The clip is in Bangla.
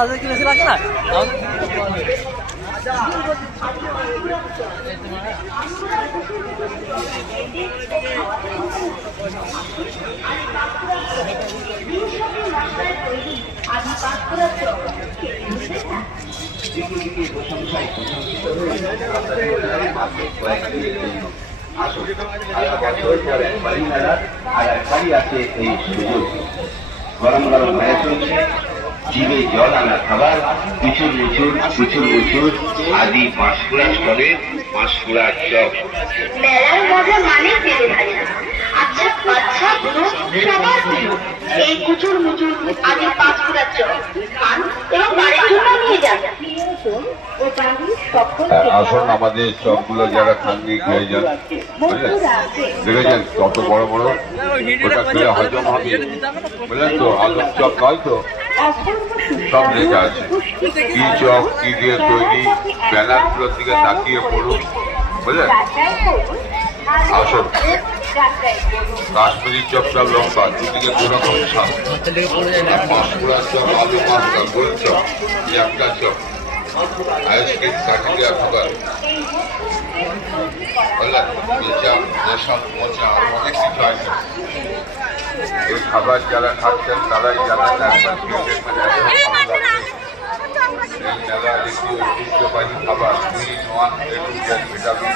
আজ কিনেছিল আছে না গরম গরম হয়ে চলছে জিভে জল আনা খাবার প্রচুর প্রচুর আদি পাঁশকুড়া স্টলের পাঁশকুড়ার চপ। মেলার মজা মানে পেলে থাকে না। আচ্ছা বাচ্চা বুড়ো সবার প্রিয় এই কুচুর মুচুর আদি পাঁশকুড়ার চপ খান এবং বাড়ির জন্য নিয়ে যান। আসুন আমাদের চপগুলো যারা খাননি খেয়ে যান, দেখেছেন কত বড় বড়, ওটা খেয়ে হজম হবে বুঝলেন তো। আলুর চপ নয় তো, সব লেখা আছে কি চপ কি দিয়ে তৈরি, ব্যানারগুলোর দিকে তাকিয়ে পড়ুন বুঝলেন। আসুন কাশ্মীরি চপটা লম্বা, দুদিকে দু রকম স্বাদ, পাঁশকুড়ার চপ, আলু মাছটা, গোল চপ, একটা চপ, আইসক্রিম কাঠি দেওয়া খাবার বুঝলেন, যেসব মজা অনেক কিছু আছে। এই খাবার যারা খাচ্ছেন তারাই জানেন একবার মেলা দেখি ঐতিহ্যবাহী খাবার ভিটামিন